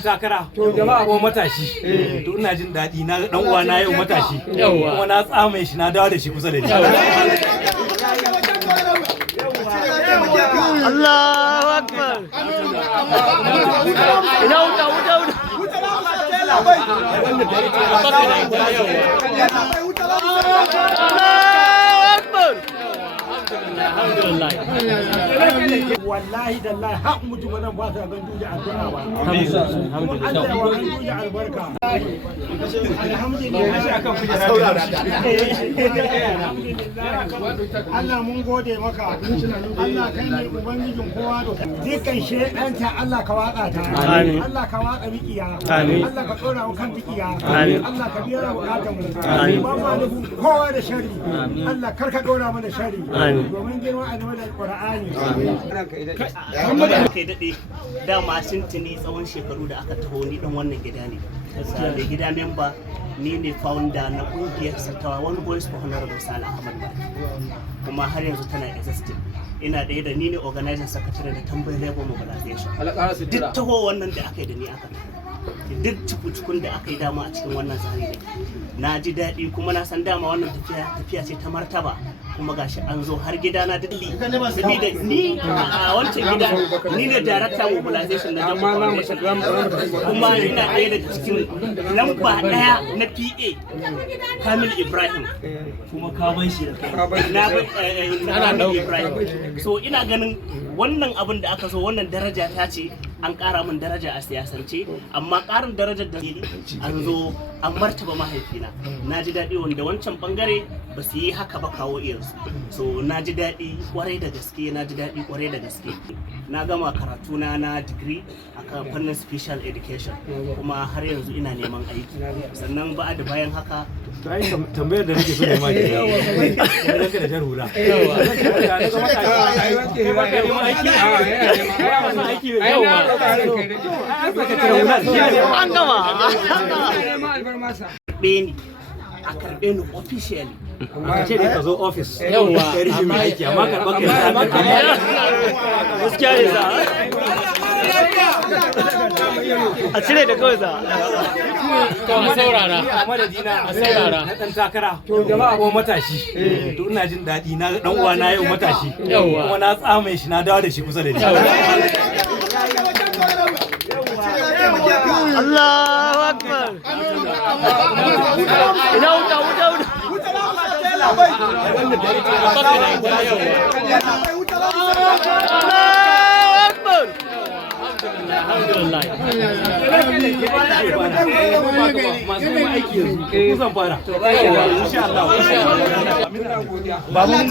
dan takara ko matashi to ina jin daɗi na dan uwa na yau matashi kuma na tsame shi na dawo da shi kusa da ni. Allahu Akbar. Ina wuta. Alhamdulillah. Wallahi dallahi har mutu ba zan fasa ban duje addu'a ba. Alhamdulillah. Allah ya wa duje albarka. Alhamdulillah. Allah mun gode maka. Allah kai ne ubangijin kowa da dukkan shedanta Allah ka watsa ta. Allah ka watsa mikiya. Allah ka tsora mu kan mikiya. Allah ka biya bukatun mu. Ba ma nufin kowa da shari. Allah kar ka dora mana shari. Domin girma a da Qur'ani. Kai daɗe dama sun tuni tsawon shekaru da aka taho ni dan wannan gida ne da gida memba ni ne founder na ƙungiyar Sattawa One Voice for Honorable Sale Ahmad Bari kuma har yanzu tana existing ina ɗaya da ni ne organizing secretary da tambayin labor mobilization duk taho wannan da aka yi da ni aka duk cikun da aka yi dama a cikin wannan tsari ne na ji daɗi kuma na san dama wannan tafiya ce ta martaba kuma gashi an zo har gida na dalli sabida ni a wancan gida ni ne director mobilization na Jamhuriyar Foundation kuma ina ɗaya daga cikin lamba ɗaya na PA Kamil Ibrahim kuma ka ban shi na Kamil Ibrahim so ina ganin wannan abin da aka zo wannan daraja ta ce an ƙara min daraja a siyasance amma ƙarin darajar da an zo an martaba mahaifina na ji daɗi wanda wancan bangare ba su yi haka ba kawo iyansu so na ji daɗi kwarai da gaske na gama karatuna na digiri a kan fannin special education kuma har yanzu ina neman aiki sannan ba da bayan haka tambayar da nake so ne ma ke da jar hula An gama. ni a karɓe ni officially a ce ne ka zo office Yawwa. ka rishin mai aiki amma karɓar ka Gaskiya ne za. A cire da kawai za. To a saurara. a saurara na dan takara ko matashi to ina jin daɗi na dan uwa na yau matashi kuma na tsame shi na dawo da shi kusa da ni. Allahu Akbar. Ina wuta. Alhamdulillah. Masu aiki yanzu zan fara. Insha Allah. Ba mun